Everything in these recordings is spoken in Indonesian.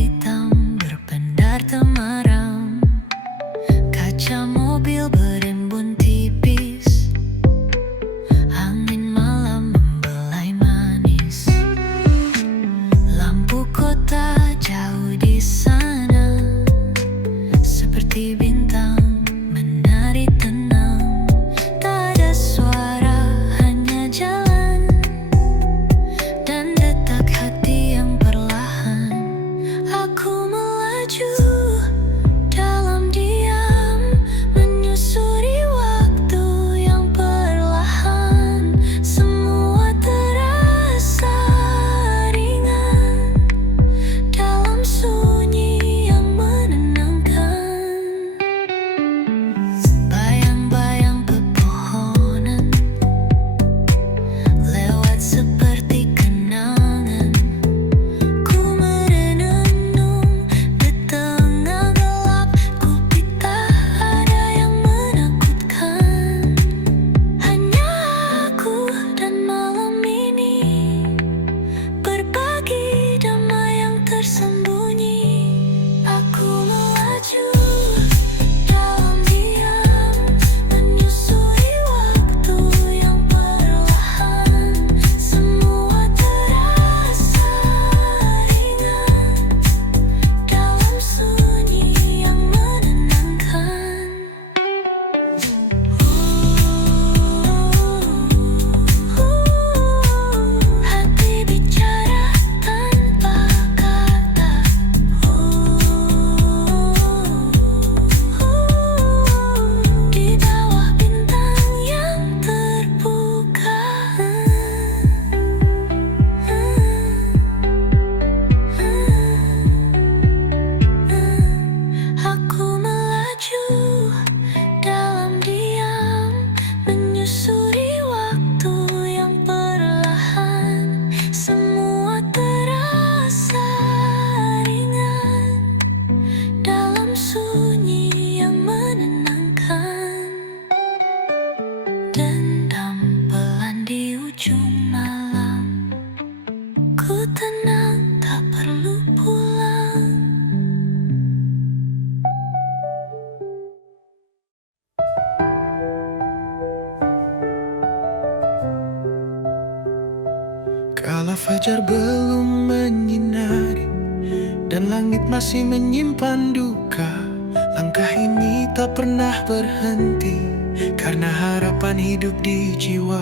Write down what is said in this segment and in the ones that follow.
hitam berpendar temaram, kaca mobil berimbun tipis, angin malam membelai manis. Lampu kota jauh di sana, seperti bintang menari tenang. Tak ada suara, hanya jalan dan detak hati yang perlahan. Aku melaju dalam diam, menyusuri waktu yang perlahan. Semua terasa ringan dalam sunyi yang menenangkan. Bayang-bayang pepohonan lewat seperti kenangan. Ku merenung di tengah gelap, ku tak ada yang menakutkan. Hanya aku dan malam ini, berbagi damai yang tersembunyi. Aku melaju dalam diam, menyusuri waktu yang perlahan. Semua terasa ringan dalam sunyi yang menenangkan. Hati bicara tanpa kata. Di bawah bintang yang terbuka. Aku melaju dalam diam, menyusuri waktu yang perlahan. Semua terasa ringan dalam sunyi yang menenangkan. Dendam pelan di ujung malam, ku tenang, tak perlu pulang. Kala fajar belum menyinari dan langit masih menyimpan duka, langkah ini tak pernah berhenti karena harapan hidup di jiwa.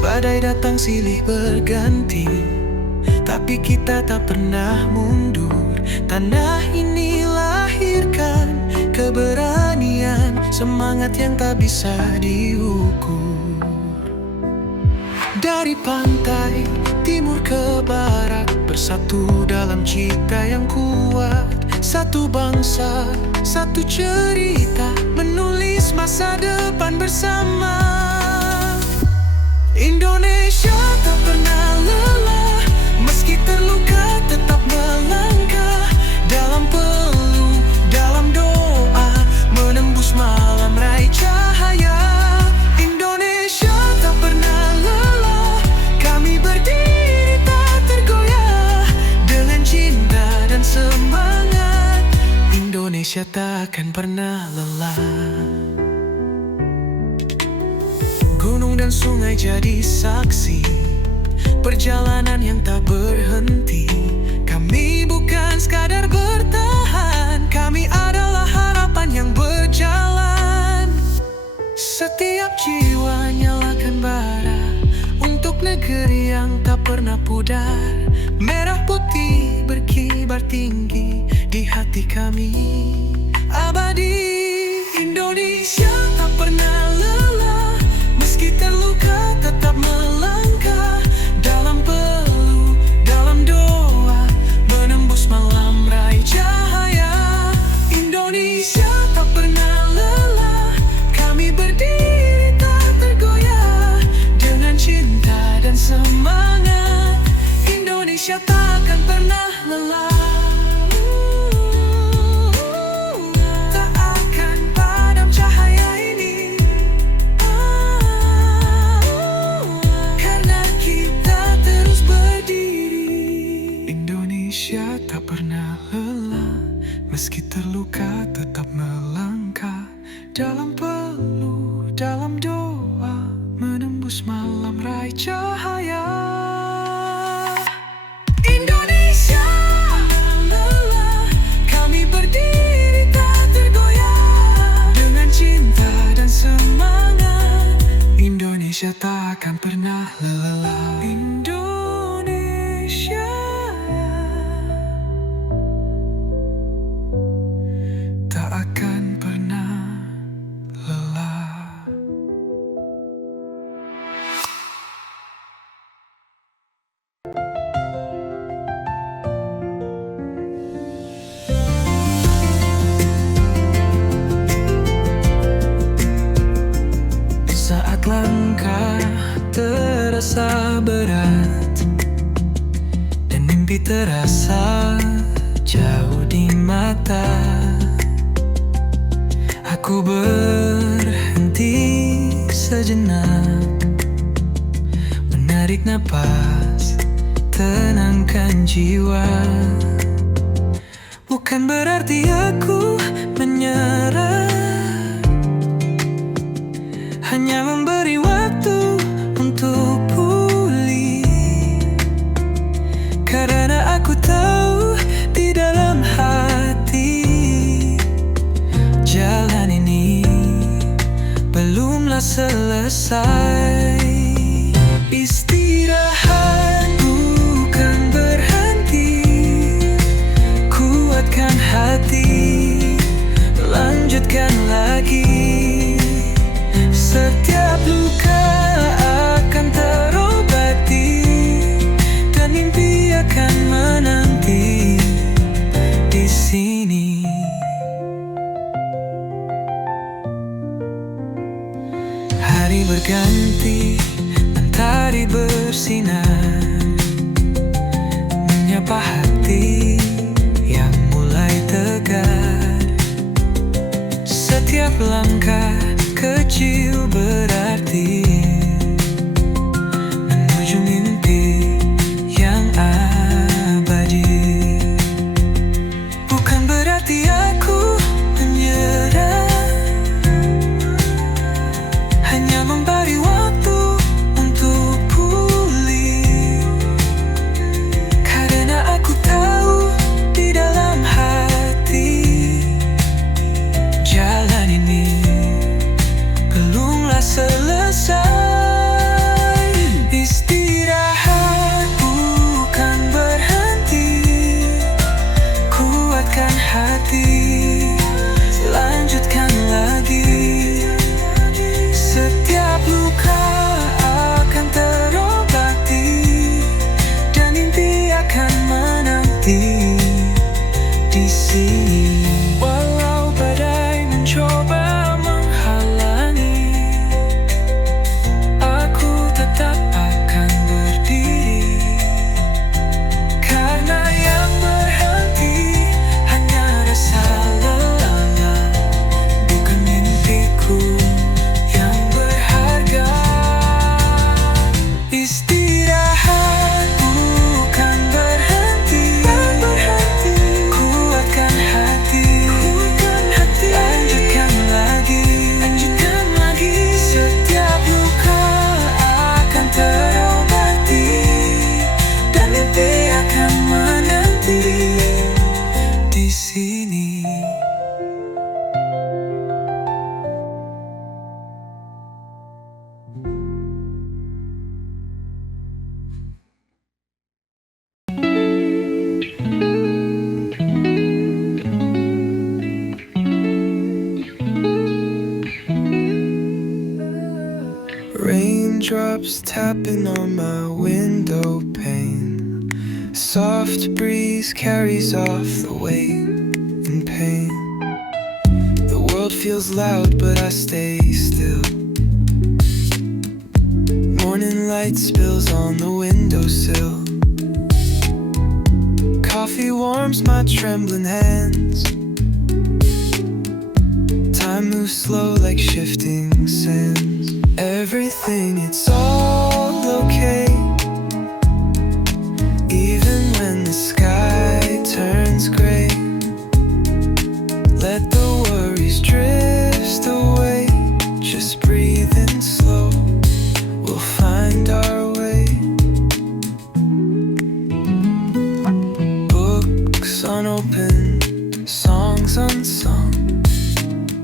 Badai datang silih berganti, tapi kita tak pernah mundur. Tanah ini lahirkan keberanian, semangat yang tak bisa diukur. Dari pantai timur ke barat, bersatu dalam cita yang kuat. Satu bangsa, satu cerita, menulis masa depan bersama. Indonesia tak pernah lelah, meski terluka tetap melangkah. Dalam peluk, dalam doa, menembus malam raih cahaya. Indonesia tak pernah lelah, kami berdiri tak tergoyah. Dengan cinta dan semangat, Indonesia tak akan pernah lelah. Gunung dan sungai jadi saksi perjalanan yang tak berhenti. Kami bukan sekadar bertahan, kami adalah harapan yang berjalan. Setiap jiwa nyalakan bara untuk negeri yang tak pernah pudar. Merah putih berkibar tinggi di hati kami, abadi. Indonesia tak pernah lelah, meski terluka tetap melangkah. Dalam peluk, dalam doa, menembus malam raih cahaya. Indonesia tak pernah lelah, kami berdiri tak tergoyah. Dengan cinta dan semangat, Indonesia tak akan pernah Indonesia tak pernah lelah, meski terluka tetap melangkah. Dalam peluh, dalam doa, menembus malam raih cahaya. Indonesia lelah, kami berdiri tak tergoyah. Dengan cinta dan semangat, Indonesia tak akan pernah lelah. Indonesia tak akan pernah lelah. Saat langkah terasa berat dan mimpi terasa jauh di mata, aku berhenti sejenak, menarik napas, tenangkan jiwa. Bukan berarti aku menyerah, hanya memberi waktu untuk pulih. Karena aku tahu di dalam hati, jalan ini belumlah selesai. Istirahat bukan berhenti, kuatkan hati, lanjutkan lagi. Setiap luka akan terobati, dan mimpi akan menanti di sini. Hari berganti, mentari bersinar, menyapa hati yang mulai tegar. Setiap langkah kecil berarti menuju mimpi yang abadi. Bukan berarti aku menyerah, hanya memberi waktu untuk pulih. Karena aku tahu di dalam hati, jalan ini belumlah selesai. Istirahat bukan berhenti, kuatkan hati, lanjutkan lagi. Setiap luka akan terobati, dan mimpi akan menanti di sini. Walau badai mencoba menghalangi, aku tetap akan berdiri. Karena yang berhenti hanya rasa lelah, bukan mimpiku yang berharga. Istirahat bukan berhenti, kuatkan hati, lanjutkan lagi. Setiap luka akan terobati, dan mimpi akan menanti di sini. Raindrops tapping on my window pane, soft breeze carries off the weight and pain. The world feels loud but I stay still. Morning light spills on the windowsill. Coffee warms my trembling hands. Time moves slow like shifting sands. Everything, it's all okay, even when the sky unopened, songs unsung.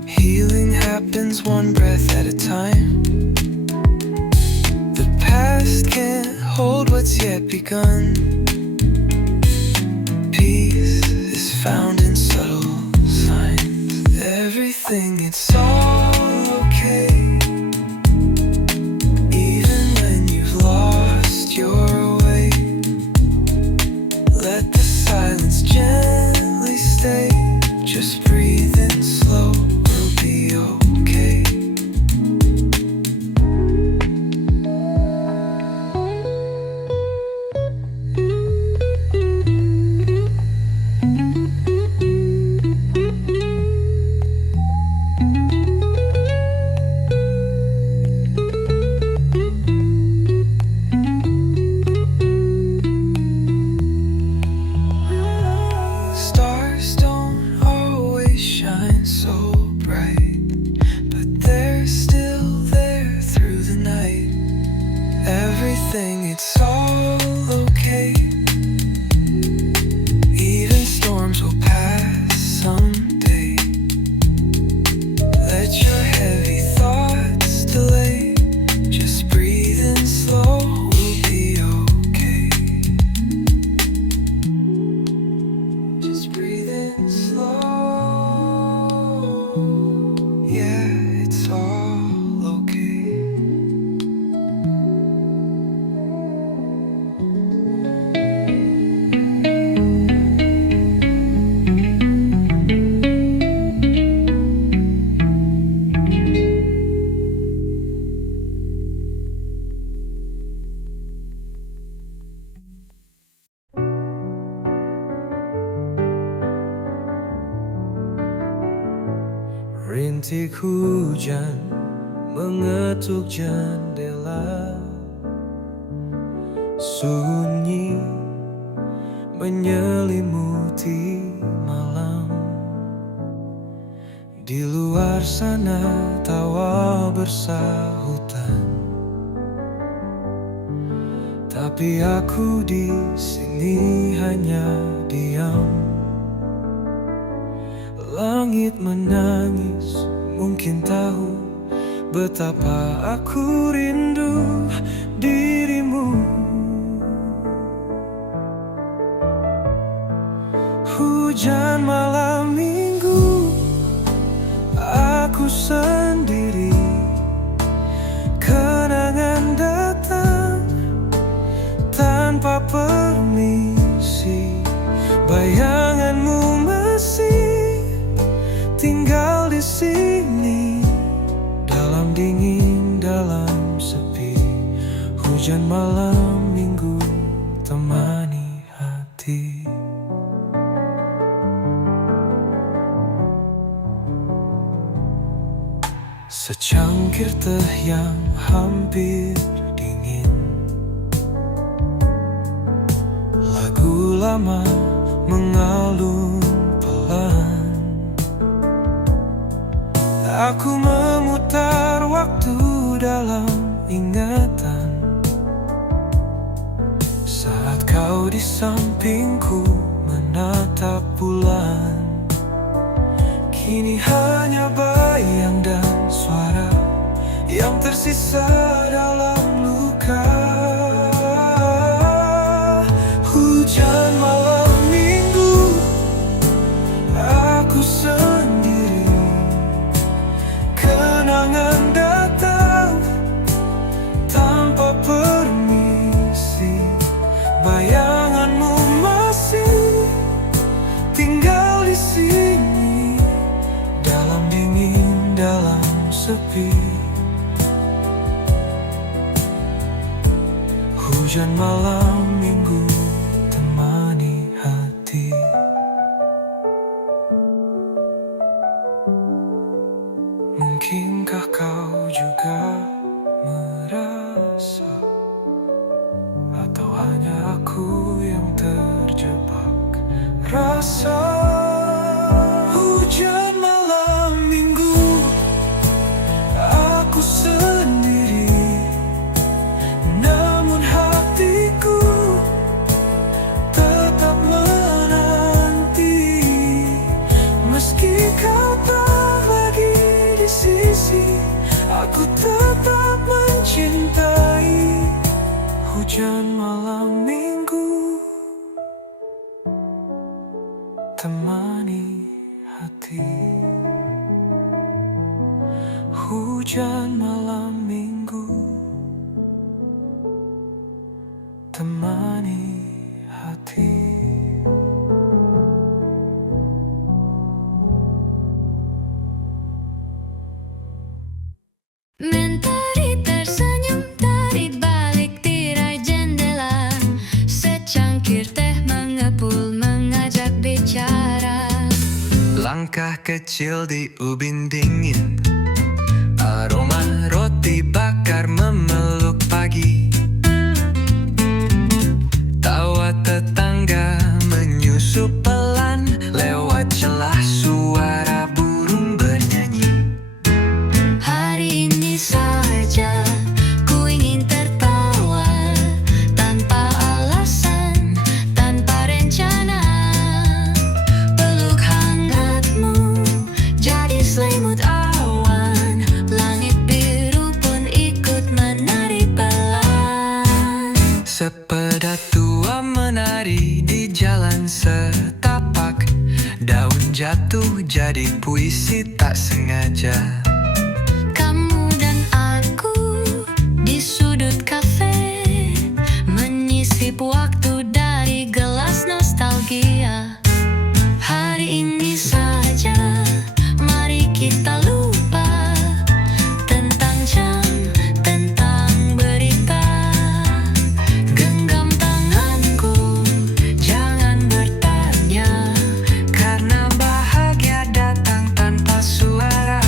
Healing happens one breath at a time. The past can't hold what's yet begun. Peace is found in subtle signs. Everything, it's all okay. Even when you've lost your way, let the silence gently stay. Just breathe in slow, we'll be okay. Stars don't always shine so bright, but they're still there through the night. Everything, it's all okay. Even storms will pass someday. Let your heavy thoughts delay. Just breathe in slow, we'll be okay. Just breathe in slow. Yeah, it's all okay. Rintik hujan mengetuk jendela, sunyi menyelimuti malam. Di luar sana tawa bersahutan, tapi aku di sini hanya diam. Langit menangis, mungkin tahu betapa aku rindu dirimu. Hujan malam minggu, aku sendiri. Kenangan datang tanpa permisi. Bayanganmu masih tinggal di sini, dalam dingin, dalam sepi. Hujan malam minggu temani hati. Secangkir teh yang hampir dingin, lagu lama mengalun pelan. Aku memutar waktu dalam ingatan, saat kau di sampingku menatap bulan. Kini hanya bayang dan suara yang tersisa dalam luka. Hujan malam minggu, aku sendiri. Kenangan datang tanpa permisi. Bayanganmu masih tinggal di sini, dalam dingin, dalam sepi. Hujan malam minggu temani hati. Mungkinkah kau juga merasa, atau hanya aku yang terjebak rasa? Hujan malam minggu, aku sendiri. Namun hatiku tetap menanti. temani hati. Hujan malam minggu temani hati. Mentari tersenyum dari balik tirai jendela. Secangkir teh mengepul mengajak bicara. Langkah kecil di ubin dingin, aroma roti bakar memeluk pagi. Tawa tetangga menyusup pelan lewat celah suara burung bernyanyi. Hari ini saja ku ingin tertawa tanpa alasan, tanpa rencana. Peluk hangatmu jadi selimut awan. Langit biru pun ikut menari pelan. Sepeda tua menari di jalan setapak. Daun jatuh jadi puisi tak sengaja. Kamu dan aku di sudut kafe, menyisip waktu dari gelas nostalgia. Hari ini saja mari kita lupa tentang jam, tentang berita. Genggam tanganku, jangan bertanya, Karena bahagia datang tanpa suara.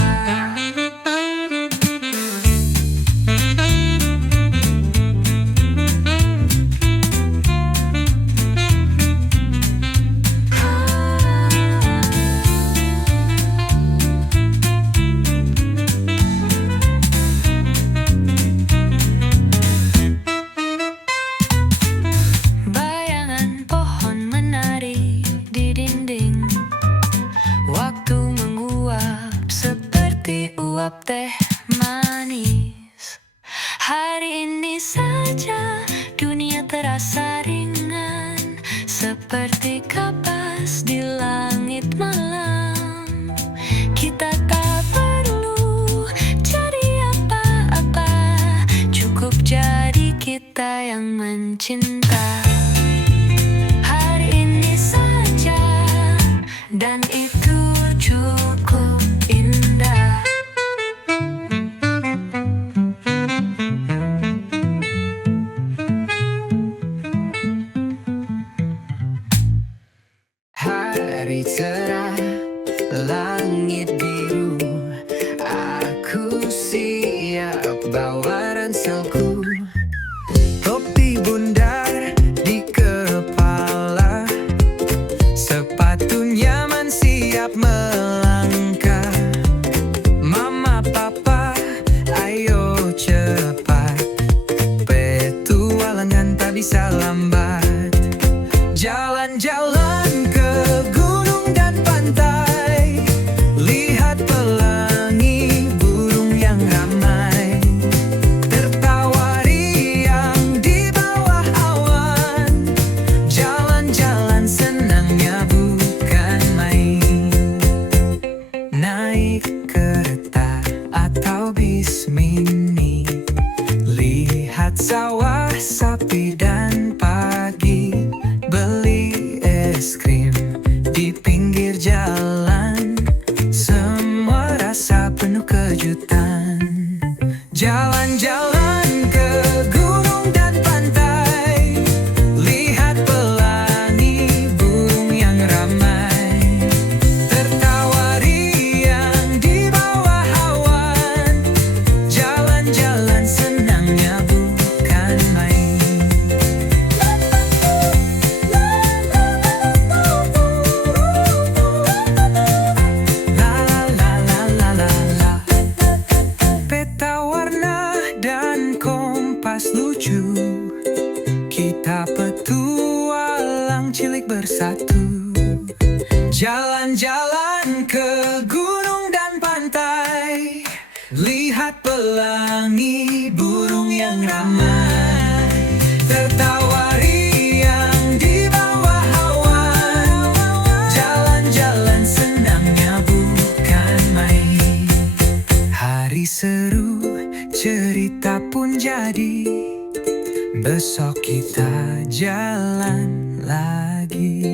bayangan pohon menari di dinding. Waktu menguap seperti uap teh manis. Hari ini saja dunia terasa ringan, seperti kapas di langit malam. Kita tak perlu jadi apa-apa, cukup jadi kita yang mencinta. Hari ini saja, dan itu cukup indah. Hari cerah, langit biru. Aku siap bawa ranselku. Topi bundar di kepala, sepatu nyaman siap melangkah. Mama papa ayo cepat, petualangan tak bisa lambat. Jalan-jalan ke gunung dan pantai, lihat pelangi burung yang ramai. Tertawa riang di bawah awan, jalan-jalan senangnya bukan main. Naik kereta atau bis mini, lihat sawah, sapi dan pagi. Beli es krim di pinggir jalan, semua rasa penuh kejutan. Jalan-jalan ke gunung dan pantai, lihat pelangi burung yang ramai. Tertawa riang di bawah awan, jalan-jalan senangnya bukan main. Peta warna dan kompas lucu, kita petualang cilik bersatu. Jalan-jalan ke gunung dan pantai, lihat pelangi burung yang ramai. Tertawa riang di bawah awan, jalan besok kita jalan lagi.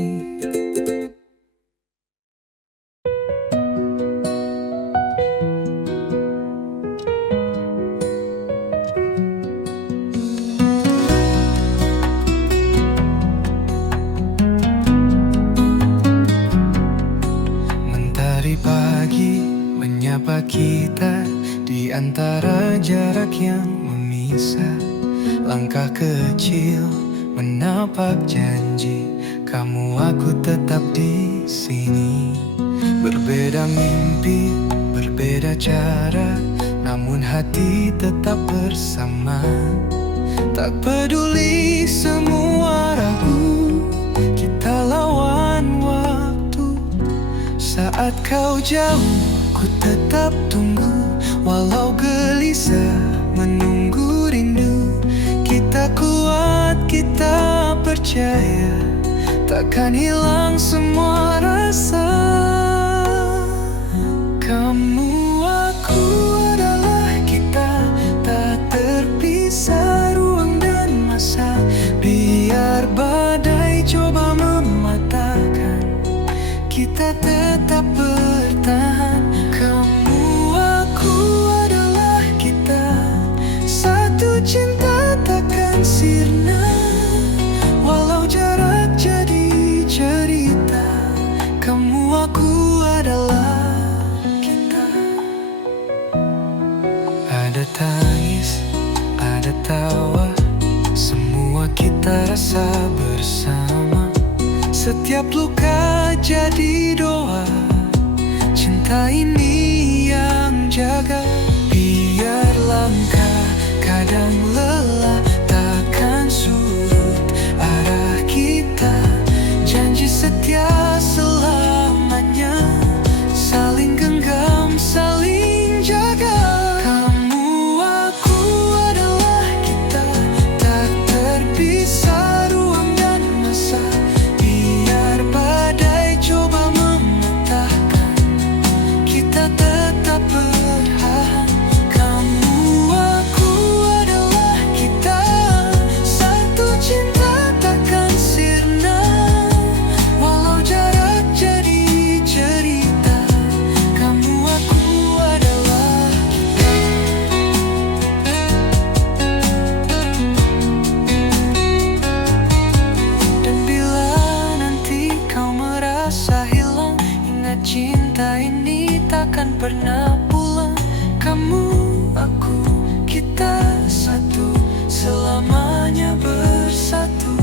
Mentari pagi menyapa kita di antara jarak yang memisah. Langkah kecil menapak janji, kamu aku tetap di sini. Berbeda mimpi, berbeda cara, namun hati tetap bersama. Tak peduli semua ragu, kita lawan waktu. Saat kau jauh, ku tetap tunggu. Walau gelisah menunggu rindu, kita kuat, kita percaya, takkan hilang semua rasa. Kamu aku adalah kita, tak terpisah ruang dan masa. Biar badai coba mematahkan, kita tetap bertahan. Kamu aku adalah kita, satu cinta takkan sirna. Walau jarak jadi cerita, kamu aku adalah kita. Ada tangis, ada tawa, semua kita rasa bersama. Setiap luka jadi doa, cinta ini yang jaga. Biar langkah kadang lelah, takkan surut arah kita. Janji setia selamanya, saling genggam, saling jaga. Kamu aku adalah kita, tak terpisah ruang dan masa. Biar badai coba mematahkan, kita tetap bertahan. Kamu aku adalah kita, satu cinta takkan sirna. Walau jarak jadi cerita, kamu aku adalah kita. Dan bila nanti kau merasa hilang, ingat cinta ini takkan pernah pulang. Kamu, aku, kita satu, selamanya bersatu.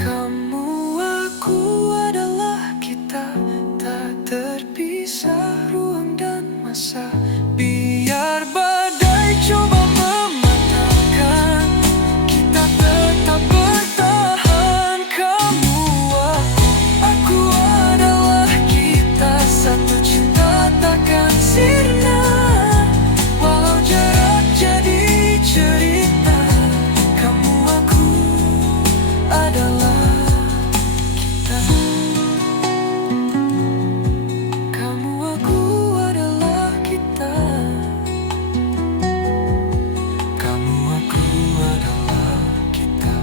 Kamu, aku adalah kita, tak terpisah ruang dan masa. Biar badai coba mematahkan, kita tetap bertahan. Kamu, aku adalah kita, satu cinta takkan sirna. Walau jarak jadi cerita, kamu aku adalah kita. Kamu aku adalah kita. Kamu aku adalah kita.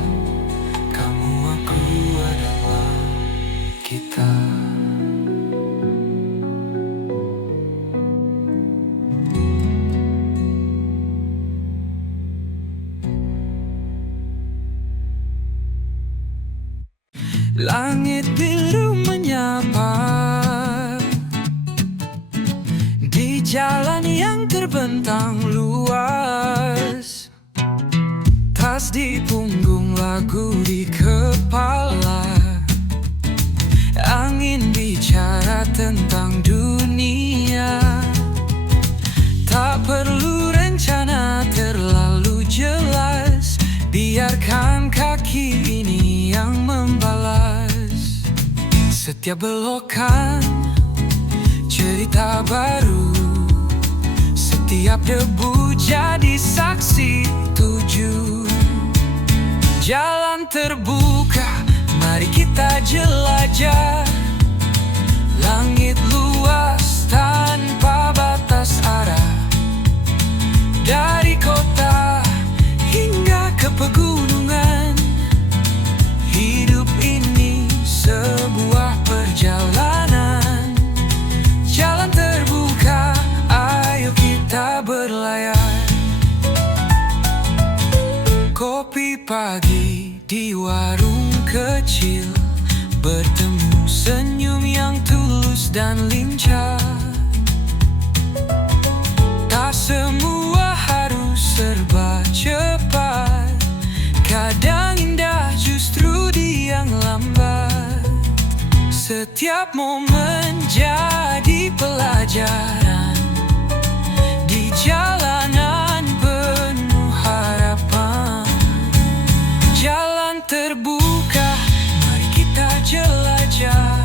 Kamu aku adalah kita. Langit biru menyapa di jalan yang terbentang luas. Tas di punggung, lagu di kepala. Angin bicara tentang dunia. Tak perlu rencana terlalu jelas, biarkan kaki ini yang membalas. Setiap belokan cerita baru, setiap debu jadi saksi tuju. Jalan terbuka, mari kita jelajah. Langit luas tanpa batas arah, dari kota hingga bertemu, senyum yang tulus dan lincah. Tak semua harus serba cepat, kadang indah justru di yang lambat. Setiap momen jadi pelajaran di jalanan penuh harapan. Jalan terbuka, mari kita jelajah.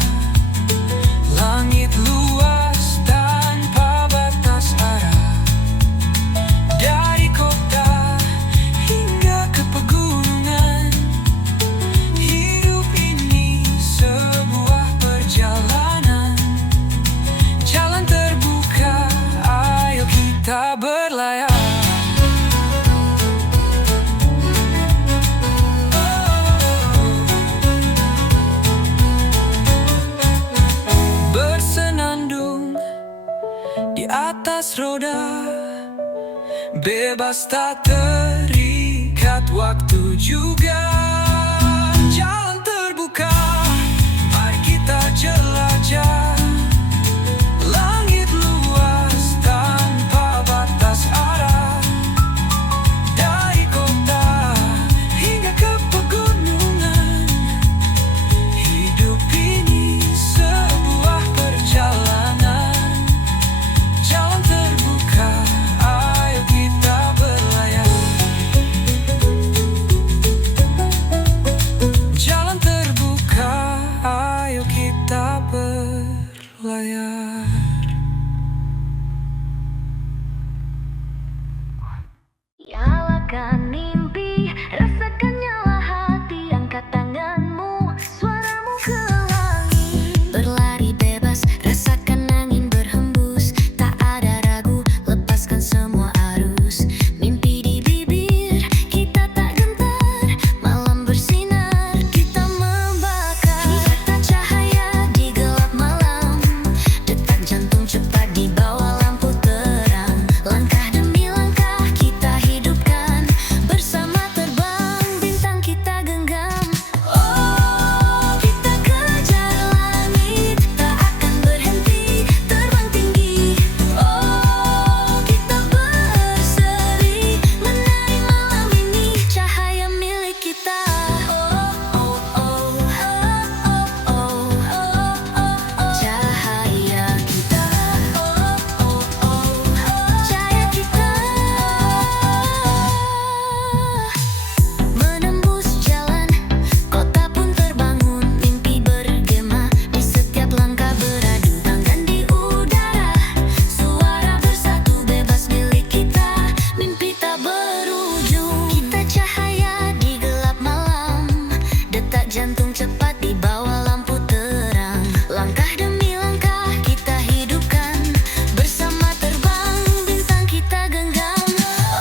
Langit luas tanpa batas arah, dari kota hingga ke pegunungan. Hidup ini sebuah perjalanan. Jalan terbuka, ayo kita berlayar. Bersenandung di atas roda, bebas tak terikat waktu juga. Jalan terbuka, mari kita jelajah. Langit luas tanpa batas arah, dari kota hingga ke pegunungan. Hidup ini sebuah perjalanan. Jalan terbuka, ayo kita berlayar. Jalan terbuka, ayo kita berlayar. Nyalakan mimpi, rasakan nyala hati, angkat tanganmu, suaramu ke langit. Berlari bebas, rasakan angin berhembus, tak ada ragu, lepaskan semua arus. Mimpi di bibir, kita tak gentar, malam bersinar, kita membakar. Kita cahaya di gelap malam, detak jantung cepat di bawah lampu terang. Langkah demi langkah kita hidupkan, bersama terbang bintang kita genggam. Oh, kita kejar langit, tak akan berhenti, terbang tinggi. Oh, kita berseri, menari malam ini, cahaya milik kita. Oh, oh, oh, oh, oh, oh, oh, cahaya kita. Oh, oh, oh, cahaya kita. Menembus jalan, kota pun terbangun, mimpi bergema di setiap langkah beradu tangan di udara. Suara bersatu bebas milik kita, mimpi tak berujung. Kita cahaya di gelap malam, detak jantung cepat di bawah lampu terang. Langkah demi langkah kita hidupkan, bersama terbang bintang kita genggam.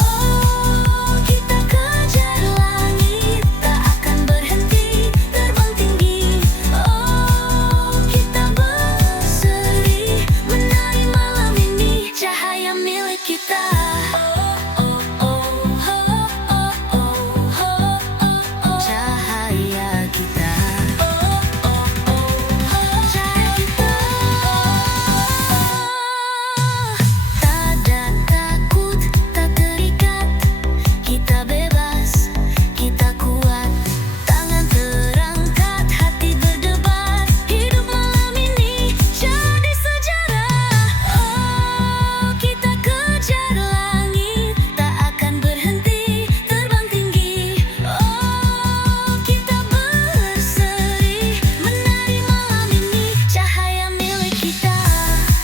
Oh, kita kejar langit, tak akan berhenti, terbang tinggi. Oh, kita berseri, menari malam ini, cahaya milik kita. Oh, oh, oh, oh, oh, oh, oh, oh, cahaya kita. Oh, oh, oh, cahaya kita. Tak ada takut, tak terikat, kita bebas, kita kuat. Tangan terangkat, hati berdebar, hidup malam ini jadi sejarah. Oh, kita kejar langit, tak akan berhenti, terbang tinggi. Oh, kita berseri, menari malam ini, cahaya milik kita.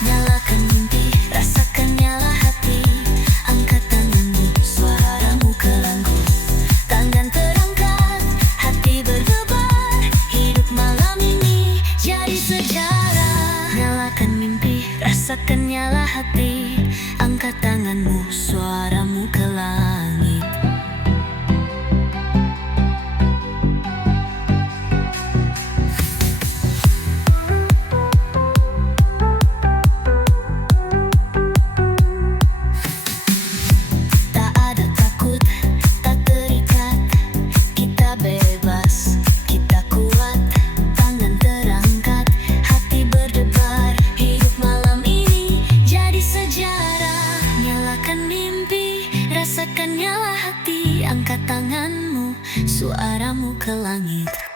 Nyalakan mimpi, rasakan nyala hati, angkat tanganmu, suaramu ke langit. Tangan terangkat, hati berdebar, hidup malam ini jadi sejarah. Nyalakan mimpi, rasakan nyala hati, angkat tanganmu, suaramu ke langit. Tak ada takut, tak terikat, kita bebas, kita kuat. Tangan Rasakan nyala hati, angkat tanganmu, suaramu ke langit.